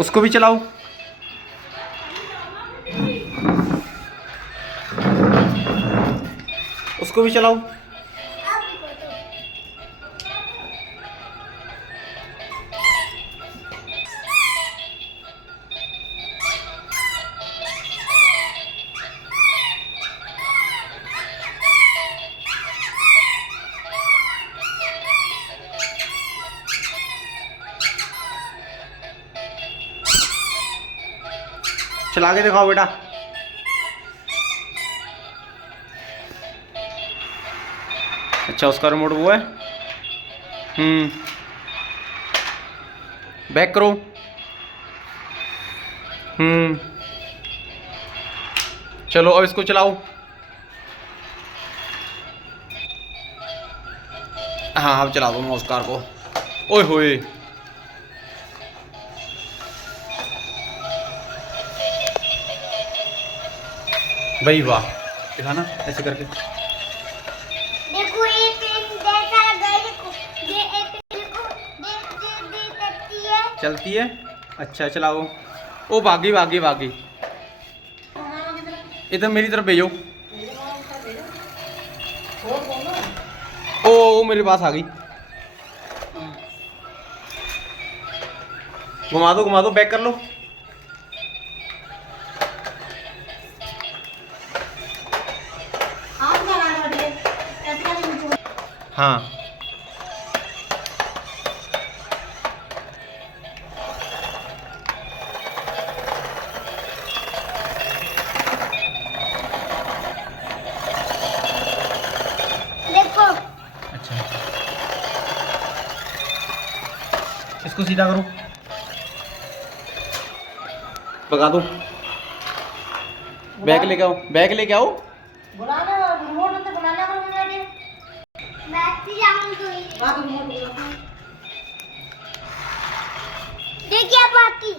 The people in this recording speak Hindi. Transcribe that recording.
उसको भी चलाओ। उसको भी चलाओ। चला के दिखाओ बेटा। अच्छा उसका रिमोट वो है। बैक करो। चलो अब इसको चलाओ। हाँ अब चला दो मैं उस कार को। ओए होए भाई वाह, दिखाना ऐसे करके। देखो ये पेन जैसा लगा है, देखो ये पेन को दे सकती है। चलती है। अच्छा चलाओ। ओ भागी भागी भागी, इधर मेरी तरफ भेजो। ओ मेरे पास आ गई। घुमा दो बैक कर लो। हाँ देखो। अच्छा इसको सीधा करो, भगा दो। बैग लेके आओ, बैग लेके आओ। देखिए बाकी